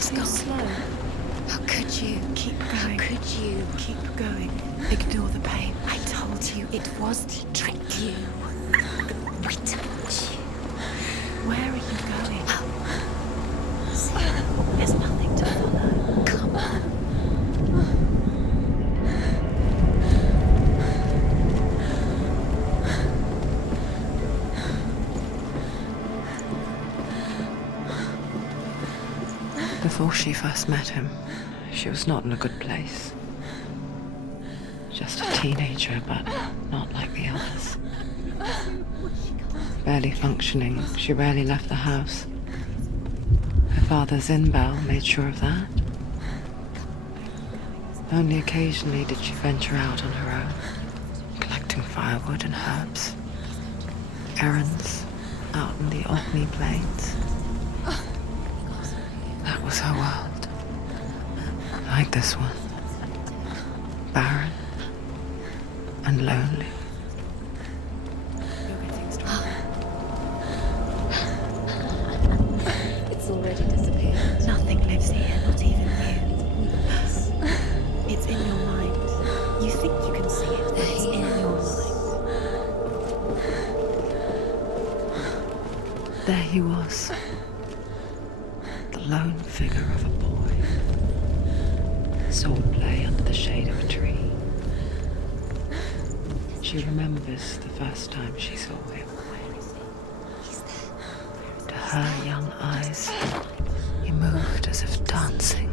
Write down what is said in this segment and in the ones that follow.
It's gone. Slow. How could you? Keep going. How could you? Keep going. Ignore the pain. I told you it was to trick you. I told you. Where are you going? See, There's nothing to follow. come on. Before she first met him, she was not in a good place. Just a teenager, but not like the others. Barely functioning, she rarely left the house. Her father's in-bell made sure of that. Only occasionally did she venture out on her own, collecting firewood and herbs. Errands out in the Orkney Plains. That was her world. Like this one. Barren and lonely. It's already disappeared. Nothing lives here, not even you. It's in your mind. You think you can see it, but it's in your mind. There he was. The lone figure of a boy. Sword play under the shade of a tree. She remembers the first time she saw him. To her young eyes, he moved as if dancing,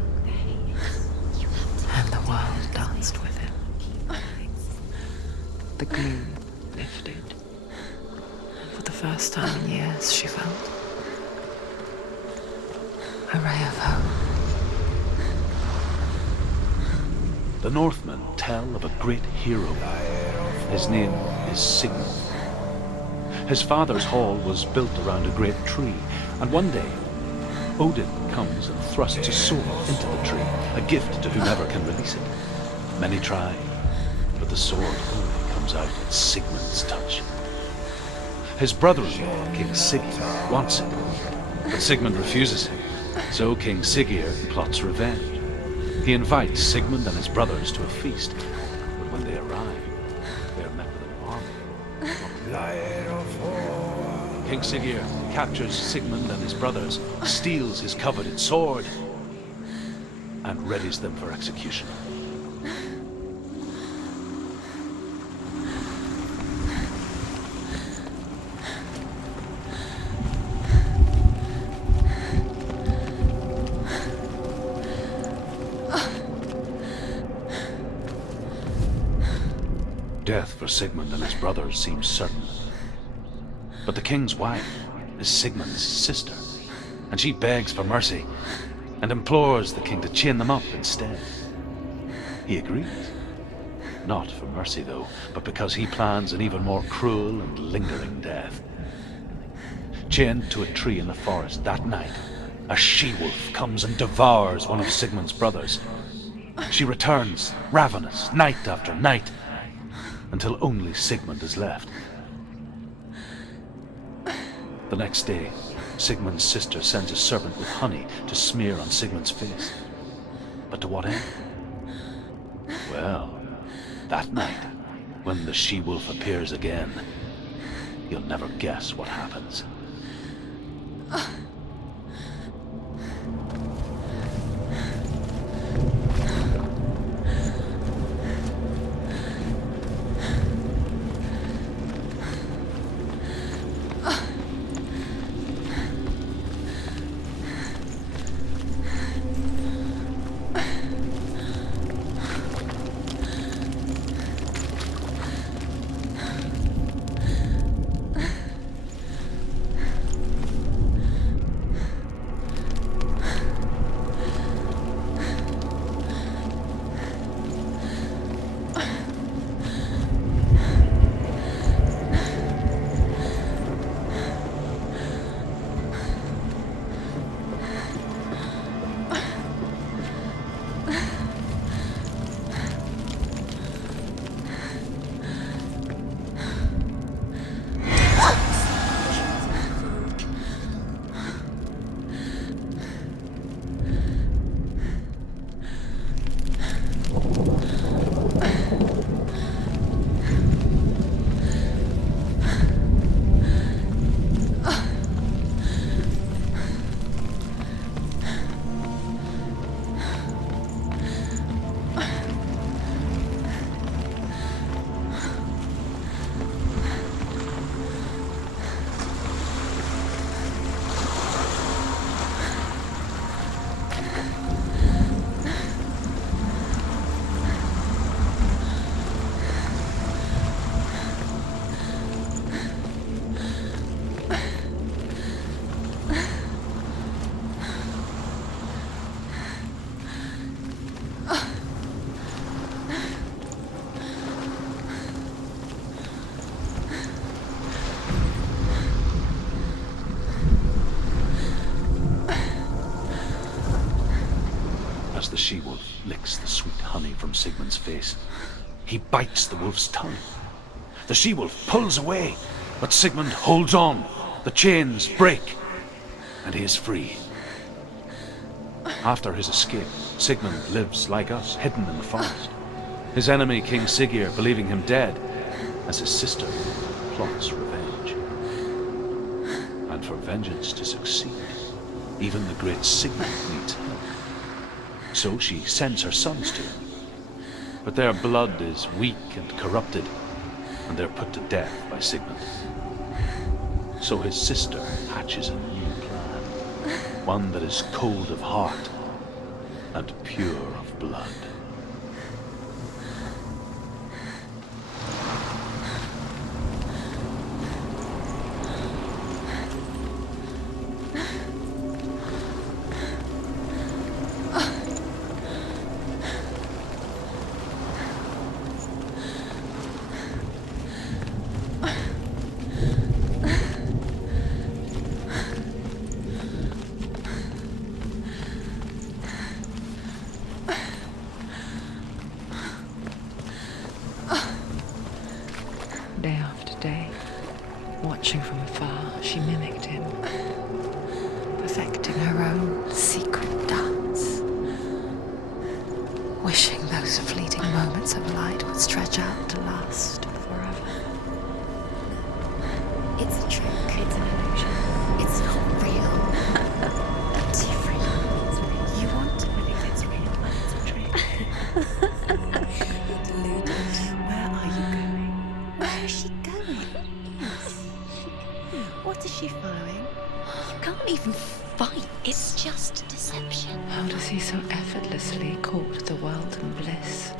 and the world danced with him. The gloom lifted, and for the first time in years she felt a ray of hope. The Northmen tell of a great hero. His name is Sigmund. His father's hall was built around a great tree, and one day Odin comes and thrusts a sword into the tree, a gift to whomever can release it. Many try, but the sword only comes out at Sigmund's touch. His brother-in-law, King Sigurd, wants it, but Sigmund refuses him, so King Sigurd plots revenge. He invites Sigmund and his brothers to a feast, but when they arrive, they are met with an army. King Sigurd captures Sigmund and his brothers, steals his coveted sword, and readies them for execution. Death for Sigmund and his brothers seems certain. But the king's wife is Sigmund's sister, and she begs for mercy and implores the king to chain them up instead. He agrees. Not for mercy, though, but because he plans an even more cruel and lingering death. Chained to a tree in the forest that night, a she-wolf comes and devours one of Sigmund's brothers. She returns, ravenous, night after night, until only Sigmund is left. The next day, Sigmund's sister sends a servant with honey to smear on Sigmund's face. But to what end? Well, that night, when the she-wolf appears again, you'll never guess what happens. as the she-wolf licks the sweet honey from Sigmund's face. He bites the wolf's tongue. The she-wolf pulls away, but Sigmund holds on. The chains break, and he is free. After his escape, Sigmund lives like us, hidden in the forest. His enemy, King Siggeir, believing him dead, as his sister plots revenge. And for vengeance to succeed, even the great Sigmund needs help. So she sends her sons to him. But their blood is weak and corrupted, and they're put to death by Sigmund. So his sister hatches a new plan, one that is cold of heart and pure of blood. Day after day, watching from afar, she mimicked him, perfecting her own secret dance, wishing those fleeting moments of light would stretch out to last forever. It's a trick. It's an illusion. It's not real. It's real. You want to believe it's real, but it's a trick. Deluded. Where are you going? Where is she going? What is she following? You can't even fight. It's just deception. How does he so effortlessly court the world and bliss?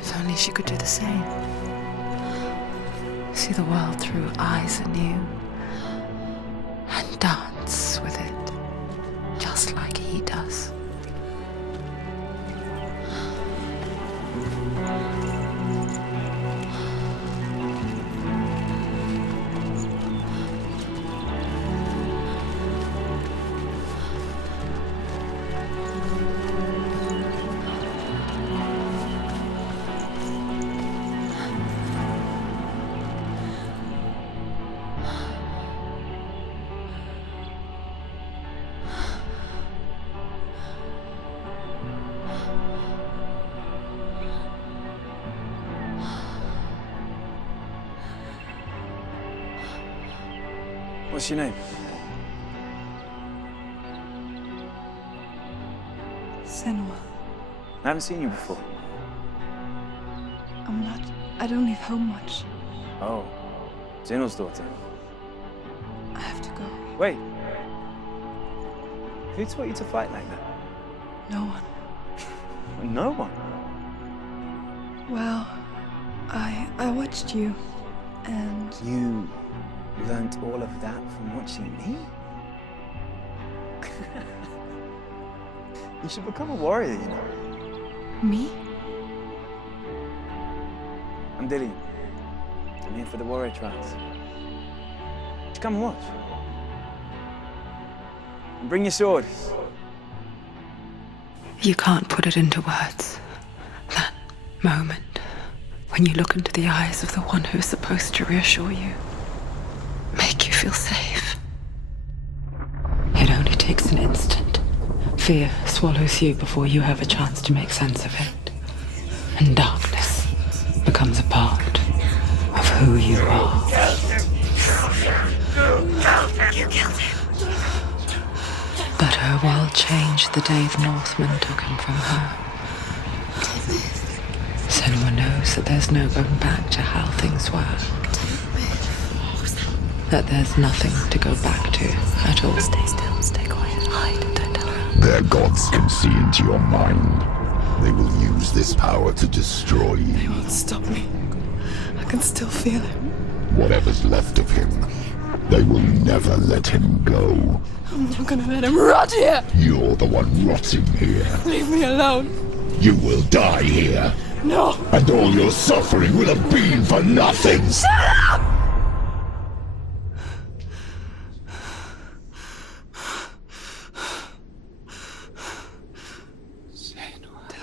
If only she could do the same. See the world through eyes anew and dance with it, just like he does. What's your name? Senua. I haven't seen you before. I don't leave home much. Oh, Zeno's daughter. I have to go. Wait. Who taught you to fight like that? No one. No one. Well, I watched you, and You learnt all of that from watching me? You should become a warrior, you know. me? I'm Dillian. I'm here for the warrior trials. Just come and watch. And bring your sword. You can't put it into words. That moment when you look into the eyes of the one who's supposed to reassure you, make you feel safe. It only takes an instant. Fear swallows you before you have a chance to make sense of it. And darkness becomes a part of who you are. You killed him. But her world changed the day the Northmen took him from her. Senua knows that there's no going back to how things were. That there's nothing to go back to at all. Stay still, stay quiet, hide, don't tell her. Their gods can see into your mind. They will use this power to destroy you. They won't stop me. I can still feel him. Whatever's left of him, they will never let him go. I'm not gonna let him rot here. You're the one rotting here. Leave me alone. You will die here. No. And all your suffering will have been for nothing. Shut up!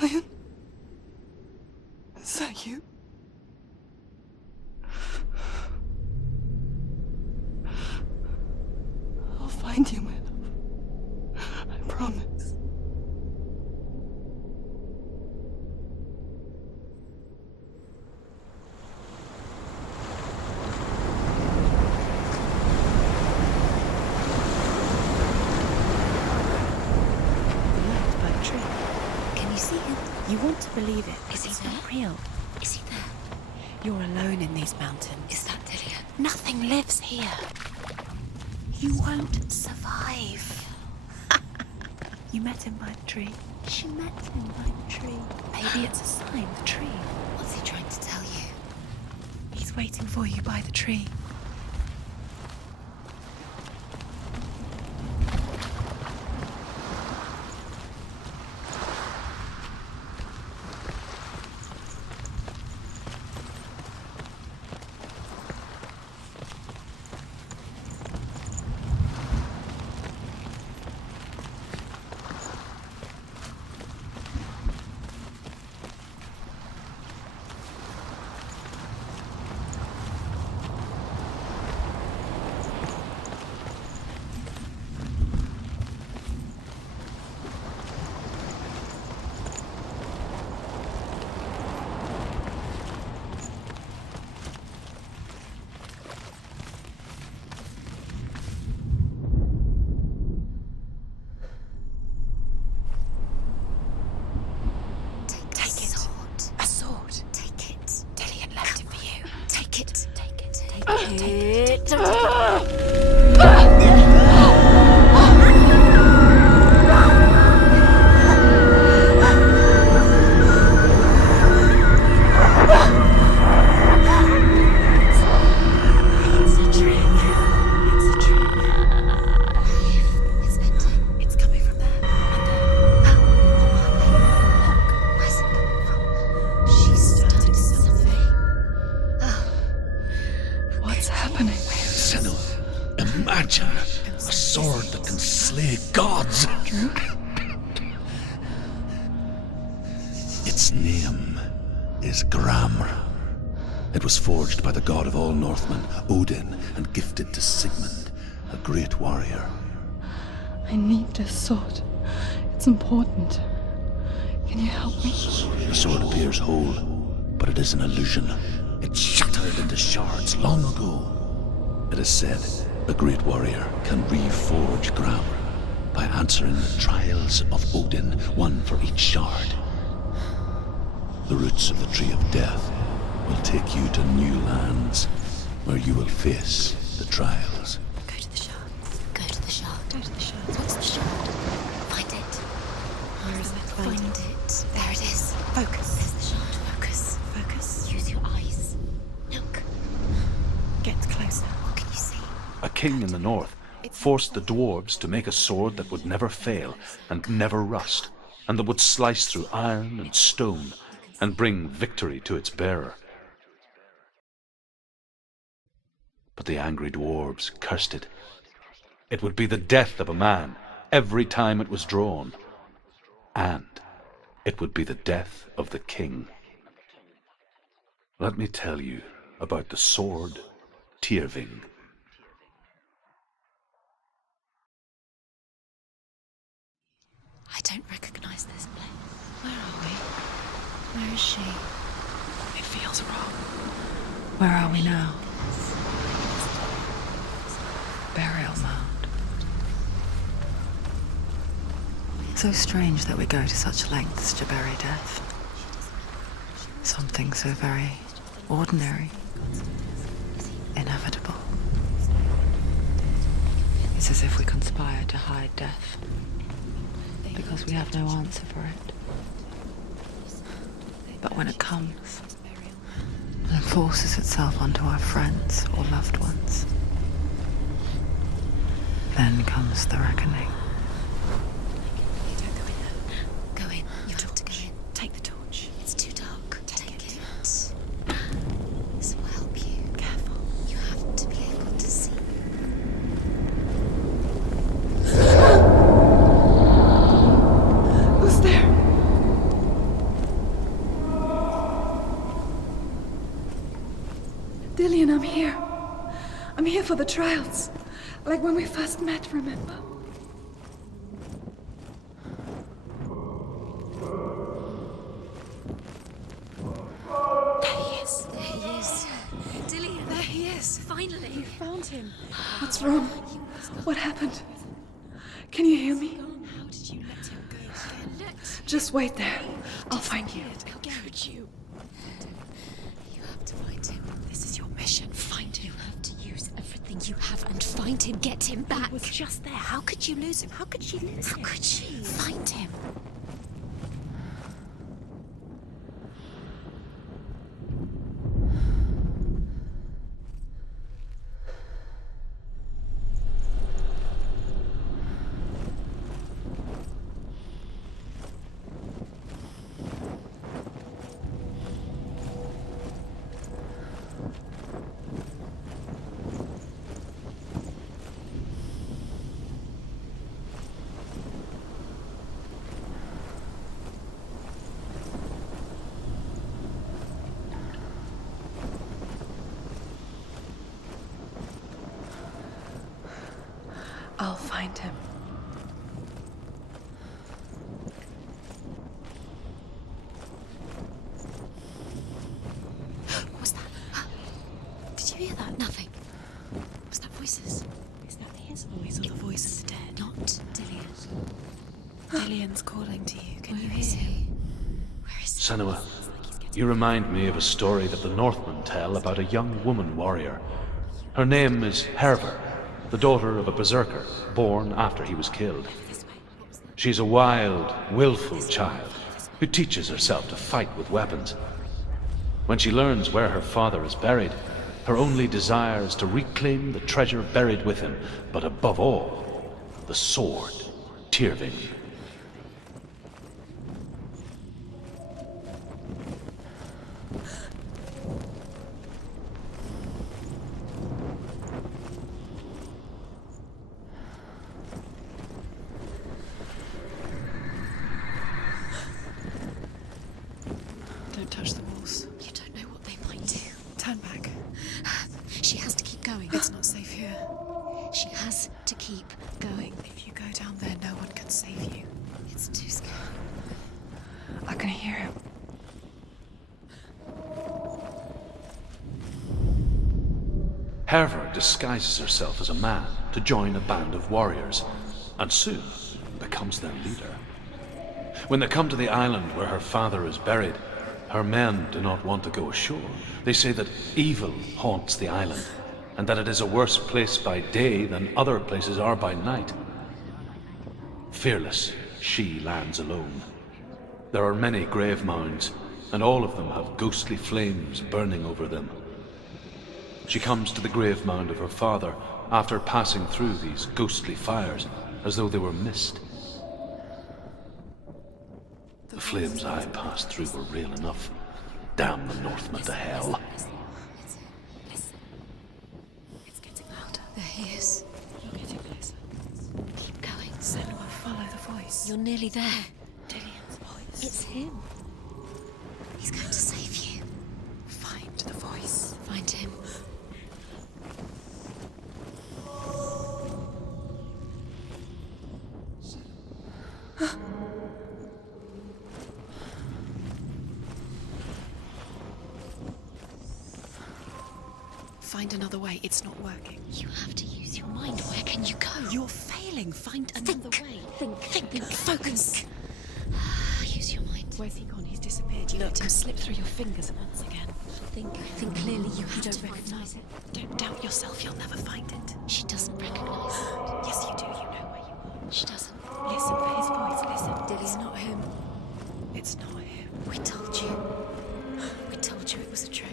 Julian? Is that you? I'll find you, my love. I promise. By a tree. Can you see him? You want to believe it. Is he not real? Is he there? You're alone in these mountains. Is that Dillian? Nothing lives here. You won't survive. You met him by the tree. She met him by the tree. Maybe it's a sign, the tree. What's he trying to tell you? He's waiting for you by the tree. Imagine a sword that can slay gods. Its name is Gramr. It was forged by the god of all Northmen, Odin, and gifted to Sigmund, a great warrior. I need this sword. It's important. Can you help me? The sword appears whole, but it is an illusion. It shattered into shards long ago. It is said a great warrior can reforge Gramr by answering the trials of Odin, one for each shard. The roots of the Tree of Death will take you to new lands where you will face the trials. Go to the shards. Go to the shard. Go to the shards. What's the shard? Find it. Where is it? Find it. There it is. Focus. There's the shard. Focus. Focus. Use your eyes. Look. Get closer. What can you see? A king in the north forced the dwarves to make a sword that would never fail and never rust, and that would slice through iron and stone and bring victory to its bearer. But the angry dwarves cursed it. It would be the death of a man every time it was drawn, and it would be the death of the king. Let me tell you about the sword Tyrving. I don't recognize this place. Where are we? Where is she? It feels wrong. Where are we now? Burial mound. So strange that we go to such lengths to bury death. Something so very ordinary, inevitable. It's as if we conspire to hide death, because we have no answer for it. But when it comes and forces itself onto our friends or loved ones, then comes the reckoning. Don't go in there. Go in. You have to go in. Take the torch. It's too dark. Take it. This will help you. Careful. You have to be able to see. Who's there? For the trials. Like when we first met, remember? There he is. There he is. Dillian, there he is. Finally. You found him. What's wrong? What happened? Can you hear me? How did you let him go? Just wait there. I'll find you. How could you? You have to find him. This is your mission. Find him. You have to use everything you have and find him. Get him back. He was just there. How could you lose him? How could she lose him? How could she? Find him. I'll find him. What was that? Did you hear that? Nothing. Was that voices? Is that his voice or the voice of the dead? Not Dillian. Dillian's calling to you. Can you Where is hear him? he? Where is he? Senua, you remind me of a story that the Northmen tell about a young woman warrior. Her name is Herver, the daughter of a berserker, born after he was killed. She's a wild, willful child who teaches herself to fight with weapons. When she learns where her father is buried, her only desire is to reclaim the treasure buried with him, but above all, the sword, Tyrving. Don't touch the walls. You don't know what they might do. Turn back. She has to keep going. It's not safe here. She has to keep going. If you go down there, no one can save you. It's too scary. I can hear him. Herver disguises herself as a man to join a band of warriors, and soon becomes their leader. When they come to the island where her father is buried, her men do not want to go ashore. They say that evil haunts the island, and that it is a worse place by day than other places are by night. Fearless, she lands alone. There are many grave mounds, and all of them have ghostly flames burning over them. She comes to the grave mound of her father after passing through these ghostly fires, as though they were mist. The flames I passed through were real enough. Damn the Northmen to hell. Listen. It's getting louder. There he is. You're getting closer. Keep going. Senua, follow the voice. You're nearly there. Dillian's voice. It's him. He's going to save you. Find the voice. Find him. Find another way. It's not working. You have to use your mind. Where can you go? You're failing. Find another way. Think. Focus. Use your mind. Where's he gone? He's disappeared. You let him slip through your fingers once again. Think clearly. You have don't to recognize it. Don't doubt yourself. You'll never find it. She doesn't recognize it. Yes, you do. You know where you are. She doesn't. Listen for his voice. Listen. It's not him. It's not him. We told you. We told you it was a trick.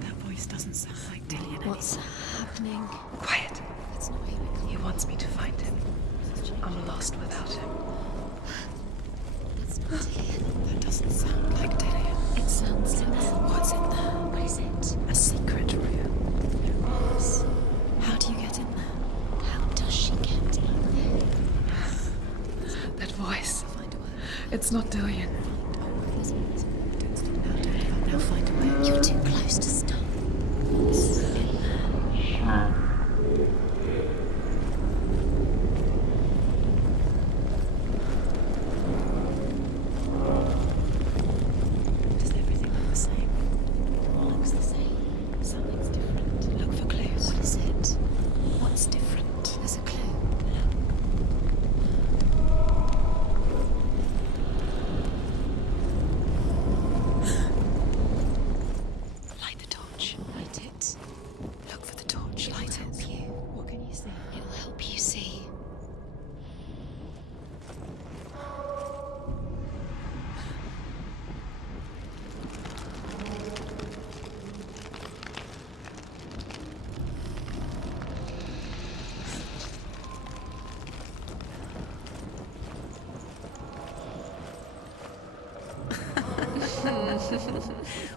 That voice doesn't sound like Dillian What's anymore. happening? Quiet. It's not him. He wants me to find him. I'm lost without It's not Dillian. Don't stop now, don't give up now, find a way. You're too close to stop. What's in there? Does everything look the same? Looks the same. Something's different. Look for clues. What is it? What's different? There's a clue. Light the torch. Light it. Look for the torch. Light it. Help you. What can you see? It'll help you see.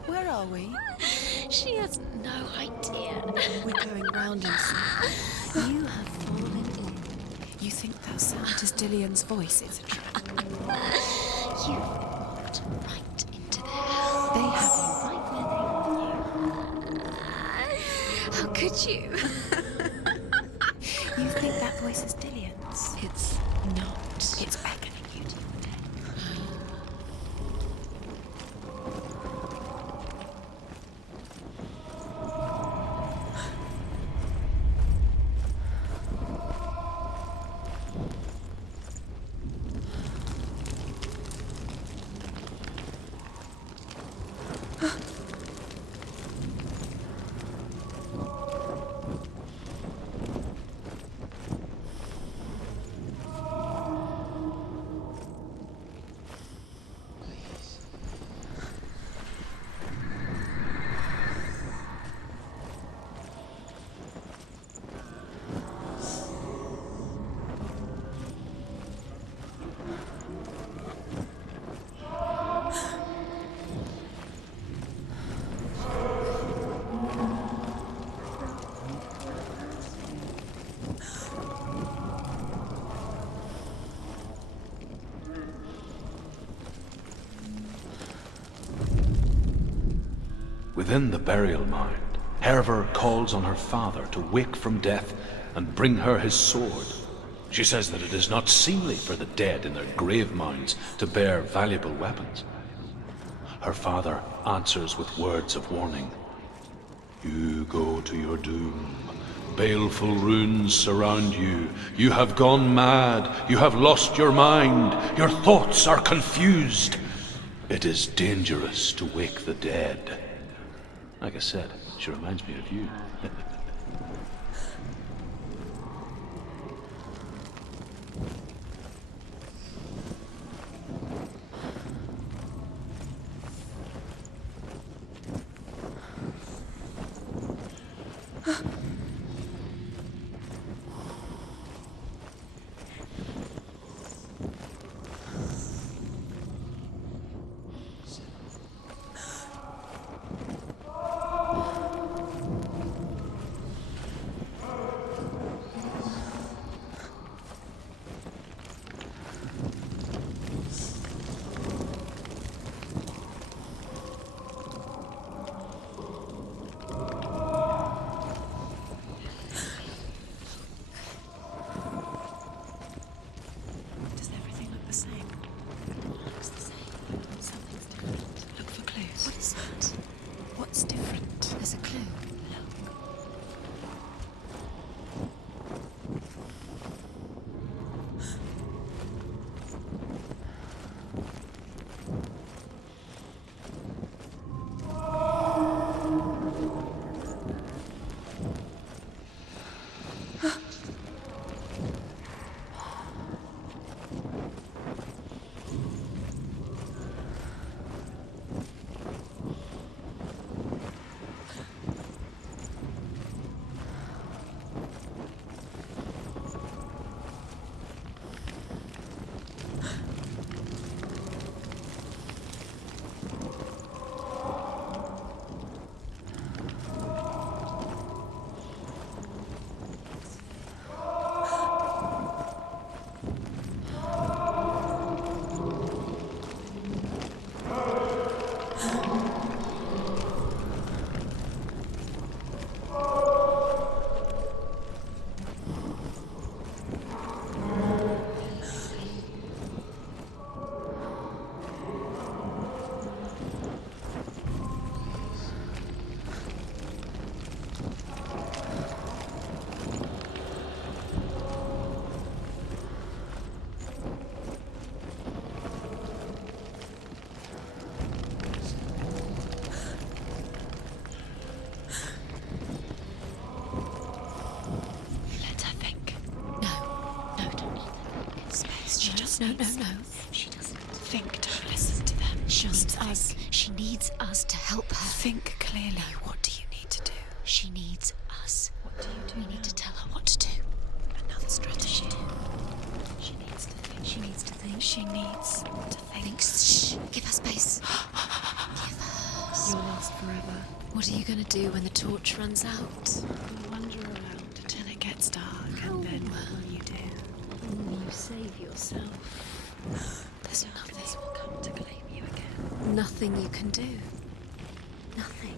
Where are we? She has no idea. We're going round in circles. You have fallen in. You think that sound is Dillian's voice? It's a trap. You walked right into their house. They have you. Right where they. How could you? You think that voice is Dillian's? It's not. It's beckoning you to your death. Within the burial mound, Herver calls on her father to wake from death and bring her his sword. She says that it is not seemly for the dead in their grave mounds to bear valuable weapons. Her father answers with words of warning. You go to your doom. Baleful runes surround you. You have gone mad. You have lost your mind. Your thoughts are confused. It is dangerous to wake the dead. Like I said, she reminds me of you. No. She doesn't. Think, don't listen to them. She needs Just us. think. She needs us to help her. Think clearly. What do you need to do? She needs us. What do you do? We need to tell her what to do. Another strategy. She needs to think. She needs to think. She needs to think. Shh. Give her space. Give her space. You'll last forever. What are you going to do when the torch runs out? You'll wander around until it gets dark, and then what will you do? You save yourself. There's nothing will come to claim you again. Nothing you can do. Nothing.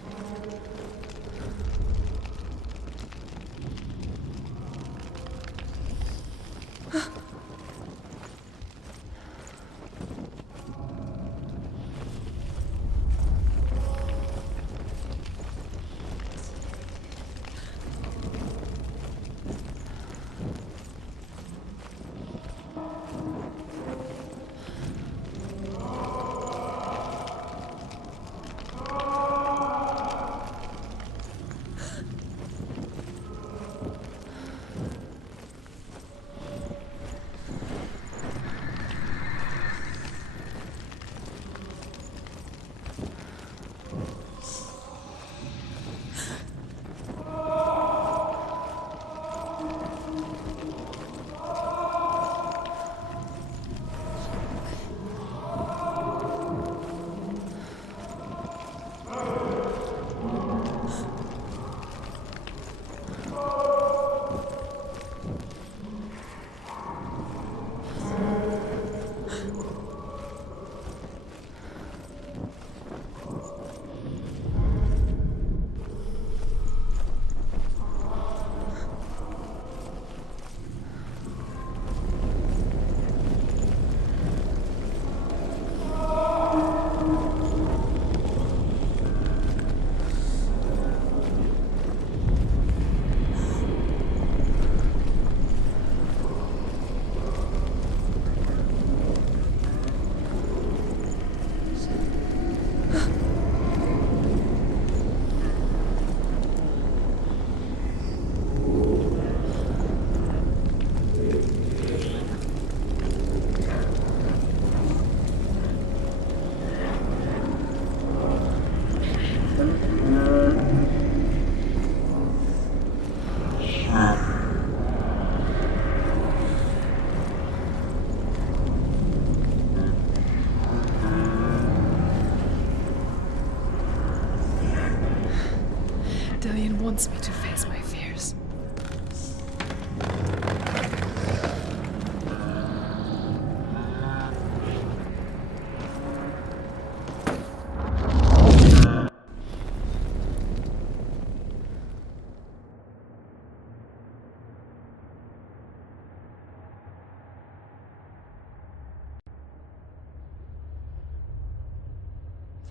Dillian wants me to face my fears.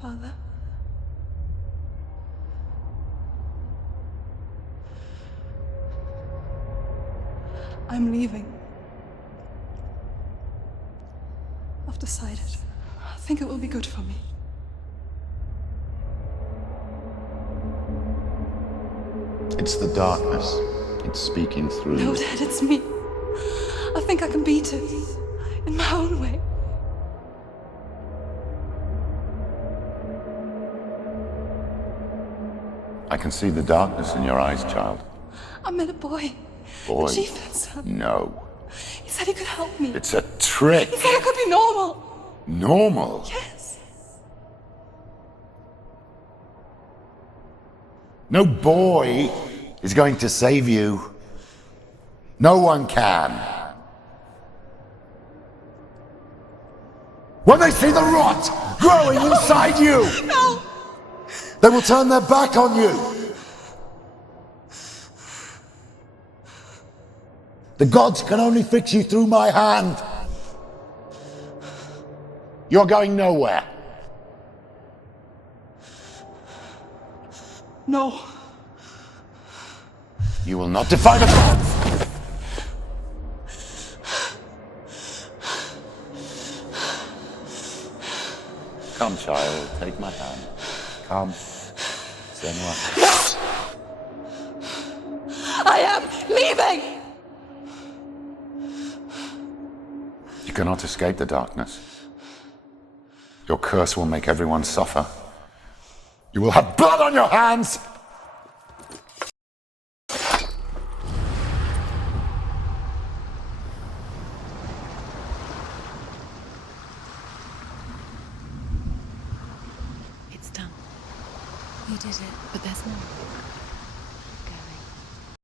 Father? I'm leaving. I've decided. I think it will be good for me. It's the darkness. It's speaking through No, you. Dad, it's me. I think I can beat it. In my own way. I can see the darkness in your eyes, child. I met a boy. Boy. The chief had son. No. He said he could help me. It's a trick. He said I could be normal. Normal. Yes. No boy is going to save you. No one can. When they see the rot growing inside you, No! they will turn their back on you. The gods can only fix you through my hand. You're going nowhere. No. You will not defy the gods. Come, child, take my hand. Come. Senua. I am leaving! You cannot escape the darkness. Your curse will make everyone suffer. You will have blood on your hands! It's done. You did it. But there's more.